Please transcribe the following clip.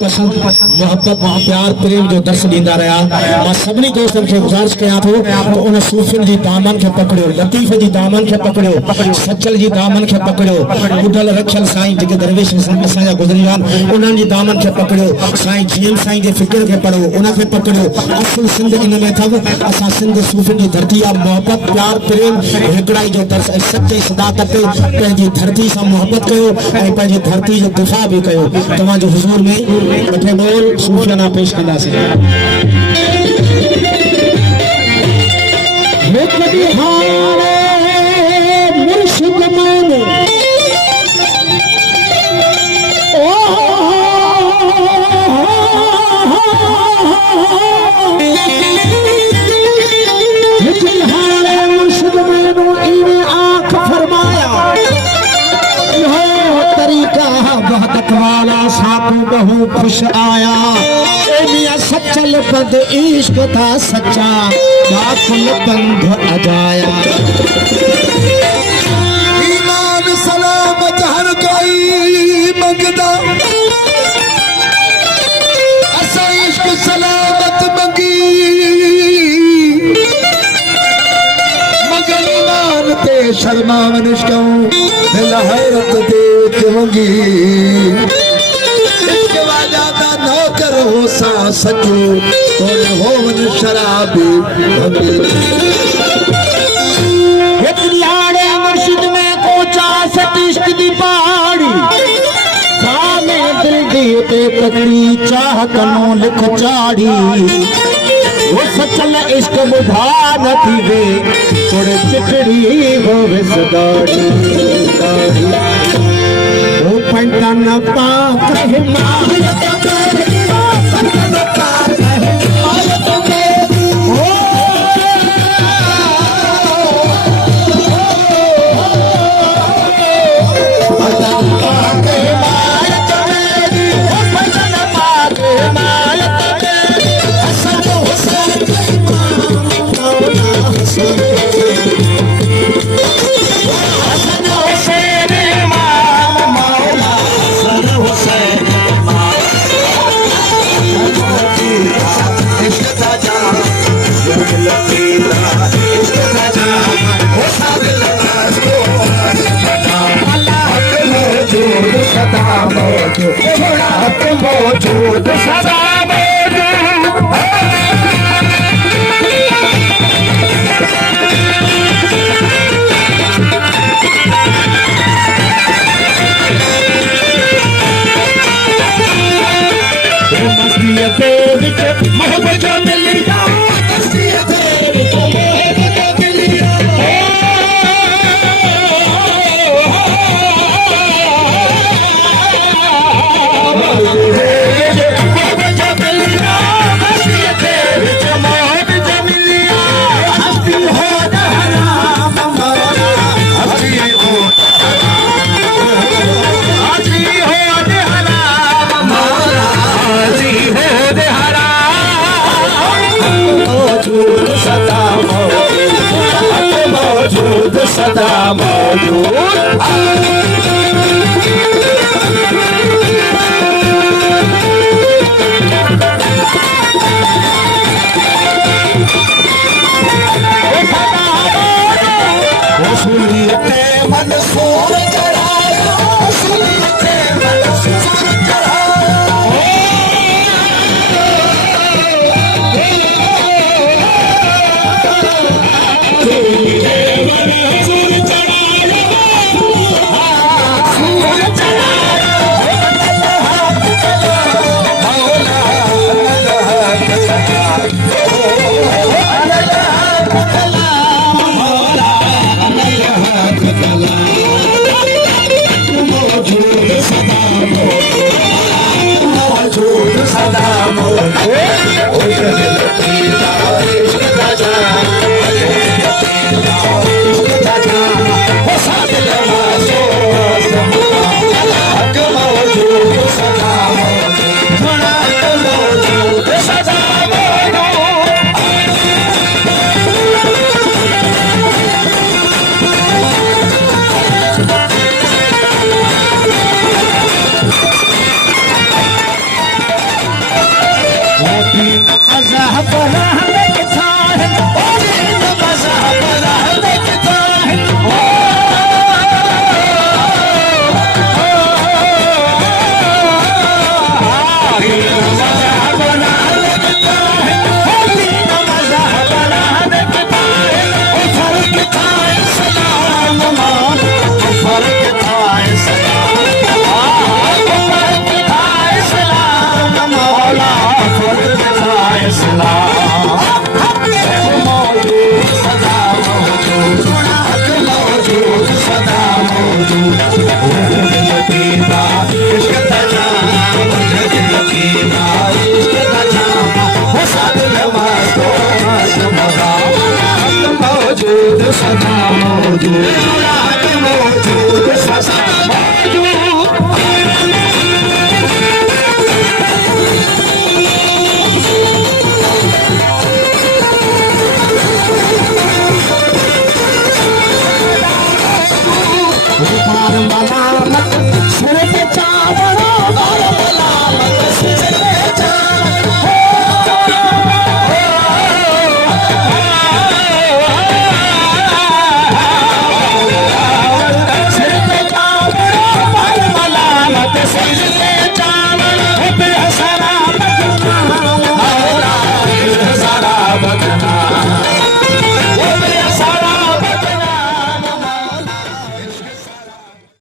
पसंद मोहब्बत प्यार प्रेम जो दर्श ॾींदा रहा। मां सभिनी दोस्तनि खे गुज़ारिश कयां थो त उन सूफ़ियुनि जी दामन खे पकड़ियो, लतीफ़ जी दामन खे पकड़ियो, सचल जी दामन खे पकड़ियो, ॿुधल रखियल साईं जेके दरवेश असांजा गुज़री विया आहिनि उन्हनि जी दामन खे पकड़ियो। साईं जीअं साईं जे फ़िक्र खे पढ़ो, उनखे पकड़ियो। असुल सिंध इन में अथव। असां सिंध सूफ़ियुनि जी धरती आहे। मोहब्बत प्यार प्रेम हिकिड़ाई जो दर्श ऐं सच्चे सदाकत पंहिंजी धरती सां मोहब्बत कयो ऐं पंहिंजी धरती जो दिफ़ा बि कयो। तव्हांजो हुज़ूर में बठे बोल सूफियाना पेश कंदासीं। मुर्शिद माने मुर्शिद मानो इन्हें आँख फरमाया तरीका वहदत वाला साकू बहु खुश आया। मियां सचल बद इश्क था सच्चा बाकुल बंध अजाया। ईमान सलामत हर कोई मंगदा असा इश्क सलामत मंगी मगर ईमान ते शर्मा मनुष्यों दिल हैरत दे मंगी। इसके वाजादा नौकर हो सा सचो और होवन शराबी भंगी। हितरियाड़े मुर्शिद में कोचा सत इश्क दी पहाड़ी सामे दिल दी ते ककड़ी चाह कनो लिख चाड़ी। वो सचल इश्क बुधा न थी वे थोड़े चिटड़ी होवे सदाड़ी। वो पंटन पाक हिमायत मौजूद सदा मोहब्बत मिली सदा मौजूद। मंसूर मौजूद सदा मौजूद मौजूद सदा मौजूद पार मलामत सिर पे चाप